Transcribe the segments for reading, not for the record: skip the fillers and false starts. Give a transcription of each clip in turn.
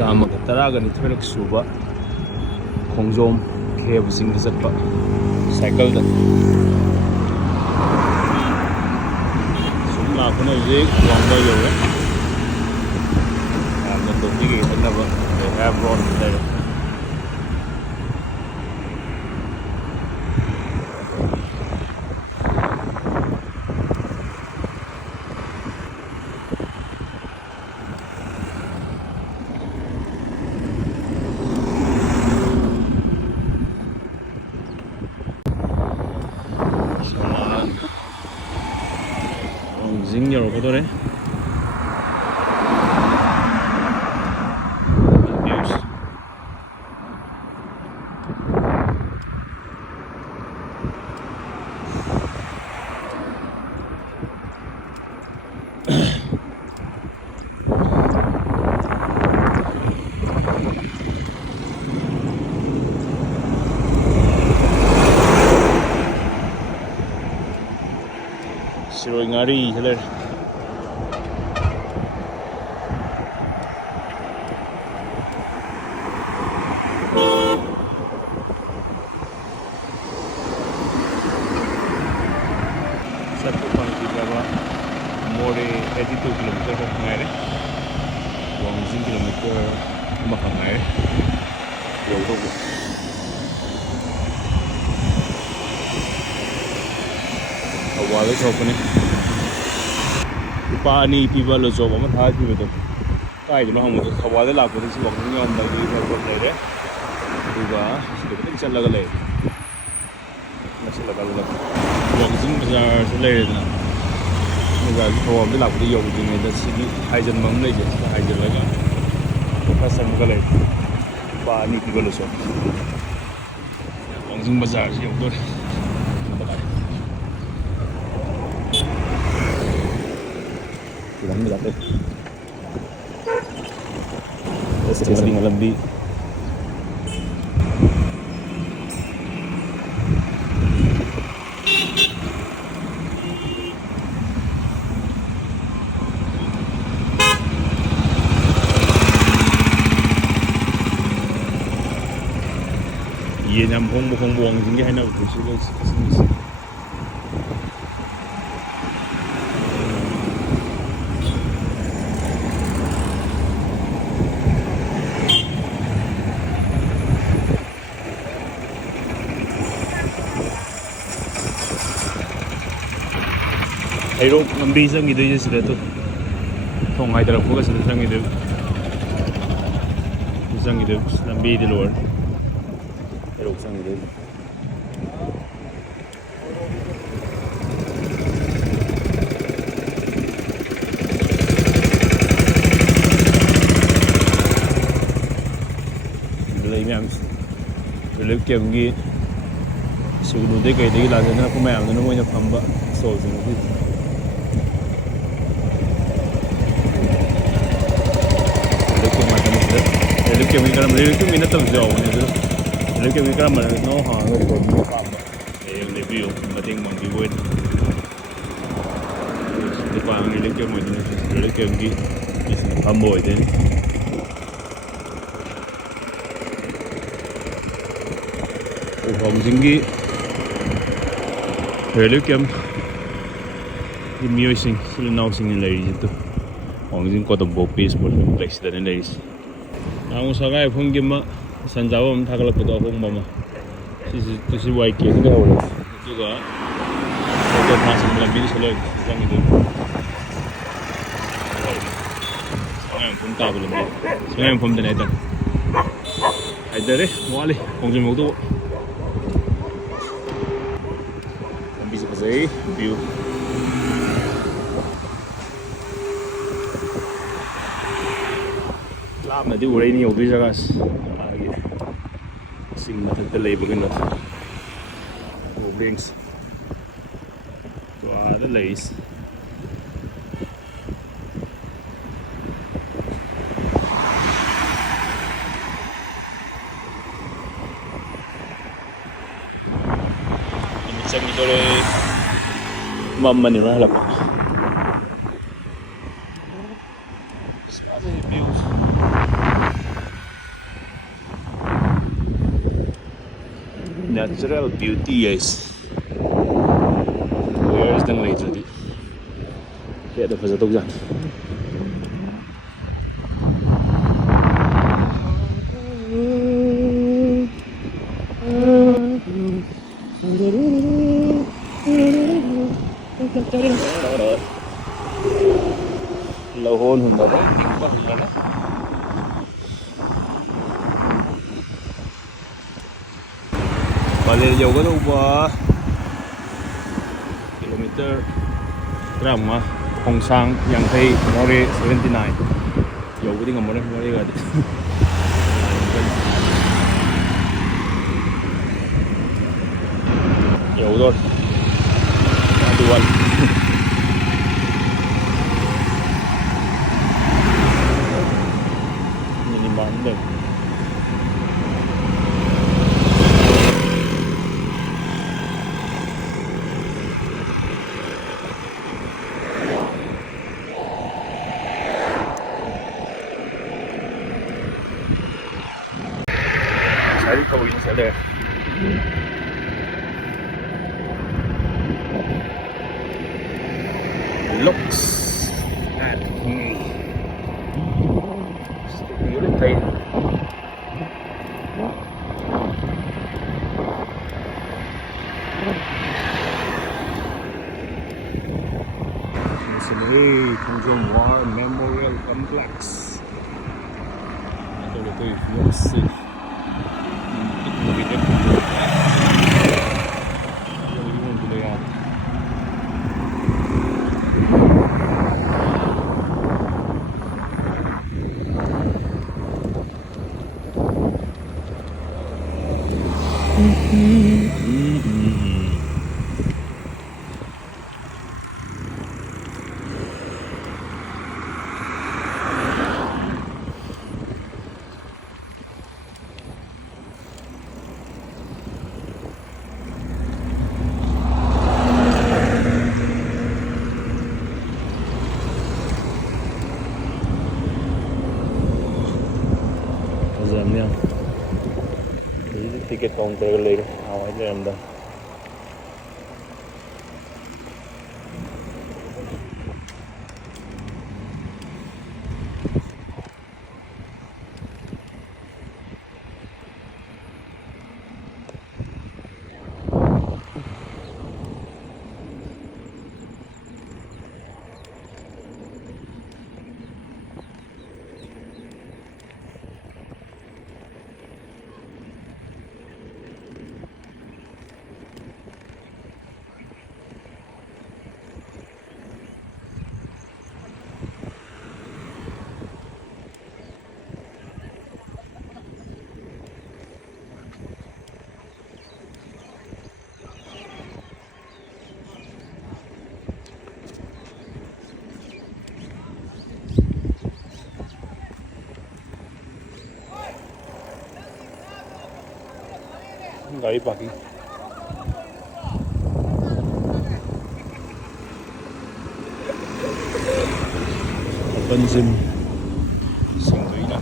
ꯆꯥꯝꯃꯒ ꯇꯔꯥꯒ ꯅꯤꯊꯣꯏꯔꯛ ꯁꯨꯕ ꯈꯣꯡꯖꯣꯝ ꯈꯦꯕ ꯆꯤꯡꯗ ꯆꯠꯄ ꯁꯥꯏꯀꯜꯗ ꯁꯨꯝ ꯂꯥꯛꯄꯅ ꯍꯧꯖꯤꯛ ꯋꯥꯡꯕ ꯌꯧꯔꯦ ꯌꯥꯝꯅ ꯇꯣꯇꯤꯒꯤ ꯊꯛꯅꯕ ꯍꯦꯞ ꯔꯣꯟ ꯂꯩꯔꯦ KHONGJOM 여러분들의 views. Siroi ngari heler. Satu pangki berapa? More 82 kilometer ke ngare. 20 kilometer ke ngare. Jauh tu. Awalnya siapa ni? Lupa ni piba lo job amat hal piba tu. Kaya je maham tu. Awalnya laku tu si waktu ni orang lagi berbuat lagi. Juga sedikit bisa laga lagi. Masih laga lagi. KHONGJOM besar selai tu. Juga kalau ambil laku tu jauh je ni. Dah sini hajan mam lagi. Hajan lagi. Pasal muka lagi. Lupa ni piba lo job. KHONGJOM besar sih yang tu. Bilang berapa? Lebih. Iya nyambung buang tinggi hanya untuk sih. Aero lambi sangido je sida tu thong hai taraf ko sida sangido lambi di luar aero sangido belai memang belai kemgi sudu de kai de la na ko memang no mo nya phamba so jing Look at me, I'm really too minutes of job. Look at me, I'm no harm. They'll leave you, nothing monkey wood. The family look at me, look at me, it's a boy then. KHONGJOM, look at the music, still now singing ladies. KHONGJOM got a bow piece for the place than in days. Ang usaha phone game ma sanjawa am thakala ko hong mama si white ke ga wala juga ko pass mo lang bilis ulit sang ito ngayon punta ko lang ngayon punta na ito ay dere wali KHONGJOM mo to ang busy pa sa view Nanti udah ini ubi jagas lagi sing mata telai begini ubings tuh ada lace ini cang itu le mama ni mana lah views natural beauty guys. Where's the later di? Kaya ada fazla tawjan. Lahon hunda ba? Tikba hunda na. Bali jauh ka ba? Kilometer drama Khongchat yang kay Mori 79. Jauh ka din nga Mori ka din. Jauh thôi. Dual. Minimal deh. Saya kau ini salah. Looks at me. Stupid thing. Hey, KHONGJOM War Memorial Complex. Ito yung safe. Ticket counter later. How I am done. Gabi pagi. Bensin singgoy na.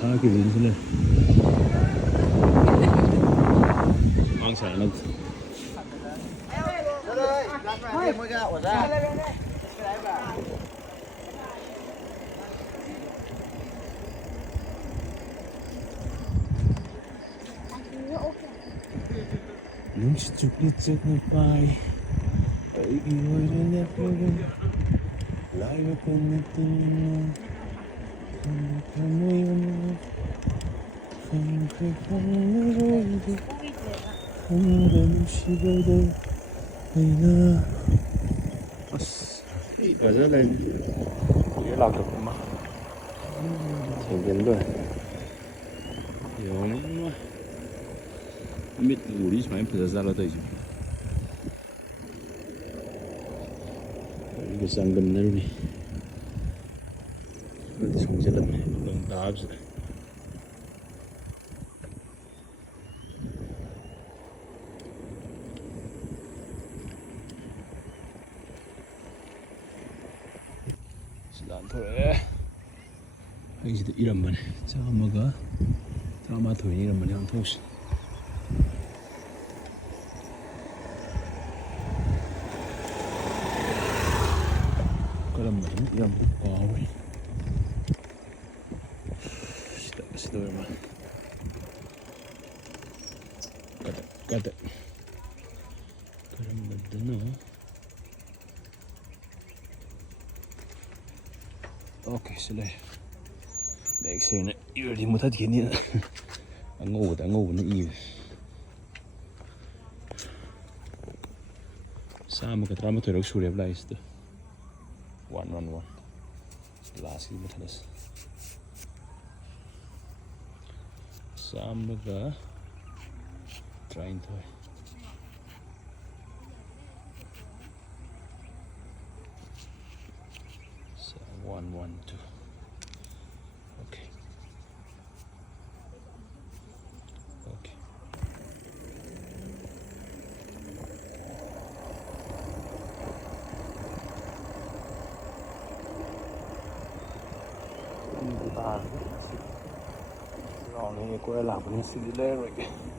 Khá cái gì thế này mang xả lắm 눈치 쭉 이쪽 날 바이 이기 오히려 내 뼈가 Laiva konatin kamay mo Kangkakangayroide Hanggang sibada Ay na As Aza lai Ye lạc được mà Thành kiến rồi Yung mà Mít uri mà em phải ra là tới chứ Cái sang đầm này đi Xuống sẽ đầm này Đồng đáp rồi Sedang thôi Anh sẽ iram mana Chamaga Chama thôi iram mana Ang thos Kalam mana iram Kawai Sida iram Kata Kalam mana Okay, sila Baik saya nak ia di mutat kini Angau na iya Sama ka trama tu rog surya bla isto 111 last ini mutalas Sama ka trying to 112 okay okay ini kita lagi ini kau elak punya sini lagi